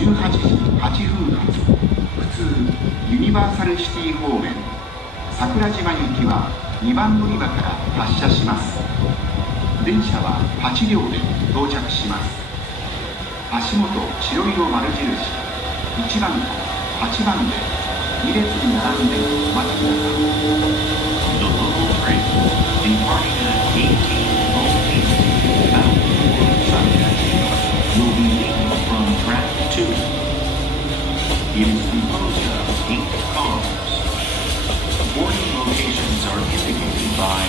18時8分発普通ユニバーサルシティ方面桜島行きは2番乗り場から発車します。電車は8両で到着します。足元白色丸印1番と8番で2列に並んでお待ちください。 The local train departing at 18:14 bound for Sakura will be leaving from track 2. It is composed of 8 cars. Boarding locations are indicated by